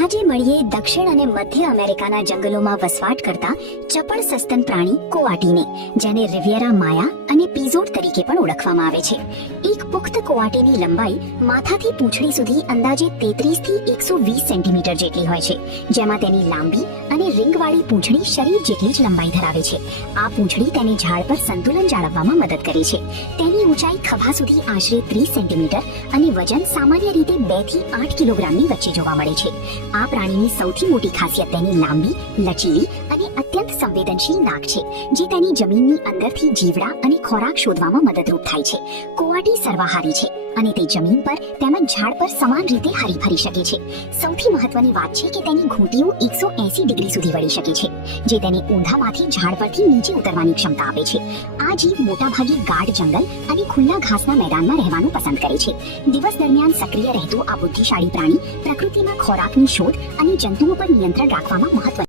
આજે મળીએ દક્ષિણ અને મધ્ય અમેરિકાના જંગલોમાં વસવાટ કરતા ચપળ સસ્તન પ્રાણી કોઆટીને, જેને રિવિયેરા માયા અને પીઝોડ તરીકે પણ ઓળખવામાં આવે છે. એક પુખ્ત કોઆટીની લંબાઈ માથાથી પૂંછડી સુધી અંદાજે 33 થી 120 સેન્ટીમીટર જેટલી હોય છે, જેમાં તેની લાંબી અને રીંગવાળી પૂંછડી શરીર જેટલી જ લંબાઈ ધરાવે છે. આ પૂંછડી તેને ઝાડ પર સંતુલન જાળવવામાં મદદ કરે છે. તેની ઊંચાઈ ખભા સુધી આશરે 30 સેન્ટીમીટર અને વજન સામાન્ય રીતે 2 થી 8 કિલોગ્રામની વચ્ચે જોવા મળે છે. આ પ્રાણીની સૌથી મોટી ખાસિયત તેની લાંબી, લચીલી અને અત્યંત સંવેદનશીલ નાક છે, જે તેની જમીનની અંદરથી જીવડા અને ખોરાક શોધવામાં મદદરૂપ થાય છે. કોઆટી સર્વાહારી છે અને તે જમીન પર તેમજ ઝાડ પર સમાન રીતે હરીફરી શકે છે. સૌથી મહત્વની વાત છે કે તેની ઘૂંટીઓ 180 ડિગ્રી સુધી વળી શકે છે, જે તેને ઊંધામાંથી ઝાડ પરથી નીચે ઉતરવાની ક્ષમતા આપે છે. આ જીવ મોટાભાગે ગાઢ જંગલ અને ખુલ્લા ઘાસના મેદાનમાં રહેવાનું પસંદ કરે છે. દિવસ દરમિયાન સક્રિય રહેતું આ બુદ્ધિશાળી પ્રાણી પ્રકૃતિમાં ખોરાકની શોધ અને જંતુઓ પર નિયંત્રણ રાખવામાં મહત્વ